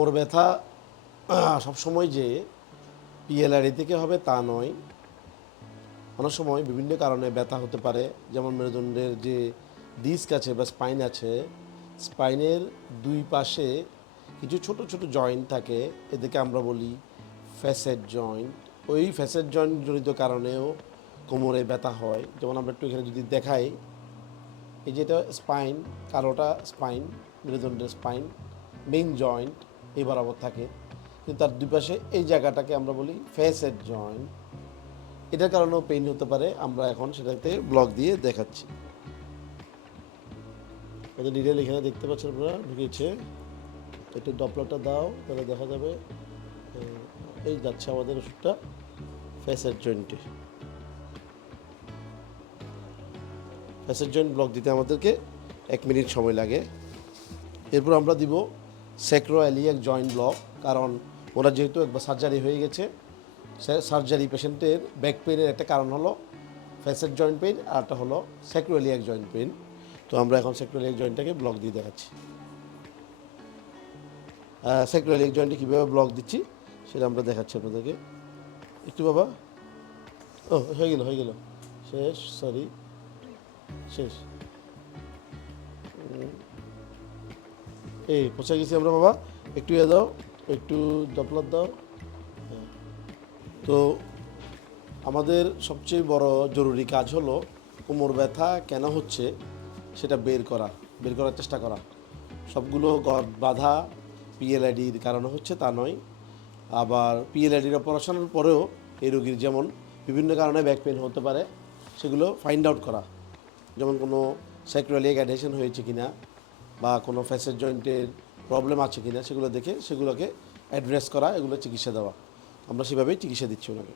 কোমর ব্যথা সবসময় যে পিএলআরই থেকে হবে তা নয়। অনেক সময় বিভিন্ন কারণে ব্যথা হতে পারে, যেমন মেরুদণ্ডের যে ডিস্ক আছে বা স্পাইন আছে, স্পাইনের দুই পাশে কিছু ছোট ছোট জয়েন্ট থাকে, এদেরকে আমরা বলি ফ্যাসেট জয়েন্ট। ওই ফ্যাসেট জয়েন্ট জনিত কারণেও কোমরে ব্যথা হয়। যেমন আমরা একটু এখানে যদি দেখাই, এই যেটা স্পাইন, কালোটা স্পাইন, মেরুদণ্ডের স্পাইন মেইন জয়েন্ট এই বরাবর থাকে, কিন্তু তার দুই পাশে এই জায়গাটাকে আমরা বলি ফ্যাসেট জয়েন্ট। এটার কারণেও পেইন হতে পারে। আমরা এখন সেটাতে ব্লক দিয়ে দেখাচ্ছি। এটা ডিটেল এখানে দেখতে পাচ্ছেন আপনারা, ঢুকেছে। একটু ডপলারটা দাও, তাহলে দেখা যাবে এই যাচ্ছে আমাদের ওষুধটা ফ্যাসেট জয়েন্টে। ফ্যাসেট জয়েন্ট ব্লক দিতে আমাদেরকে 1 মিনিট সময় লাগে। এরপর আমরা দিব স্যাক্রোইলিয়াক জয়েন্ট ব্লক, কারণ ওরা যেহেতু একবার সার্জারি হয়ে গেছে, সার্জারি পেশেন্টের ব্যাক পেইনের একটা কারণ হলো ফ্যাসেট জয়েন্ট পেইন, আর একটা হলো স্যাক্রোইলিয়াক জয়েন্ট পেইন। তো আমরা এখন স্যাক্রোইলিয়াক জয়েন্টটাকে ব্লক দিয়ে দেখাচ্ছি। স্যাক্রোইলিয়াক জয়েন্টে কীভাবে ব্লক দিচ্ছি সেটা আমরা দেখাচ্ছি আপনাদেরকে। একটু বাবা, ও হয়ে গেল, শেষ, সরি, শেষ। এই পৌঁছে গেছি আমরা বাবা, একটু দাও, একটু ডপলার দাও। তো আমাদের সবচেয়ে বড় জরুরি কাজ হলো কোমর ব্যথা কেন হচ্ছে সেটা বের করার চেষ্টা করা। সবগুলো বাধা পিএলআইডির কারণে হচ্ছে তা নয়। আবার পিএলআইডির অপারেশনের পরেও এই রোগীর যেমন বিভিন্ন কারণে ব্যাক পেইন হতে পারে, সেগুলো ফাইন্ড আউট করা। যেমন কোনো স্যাক্রোইলিয়াক অ্যাডহেশন হয়েছে কিনা বা কোনো ফ্যাসেট জয়েন্টের প্রবলেম আছে কিনা সেগুলো দেখে সেগুলোকে অ্যাড্রেস করা, এগুলো চিকিৎসা দেওয়া। আমরা সেভাবেই চিকিৎসা দিচ্ছি ওনাকে।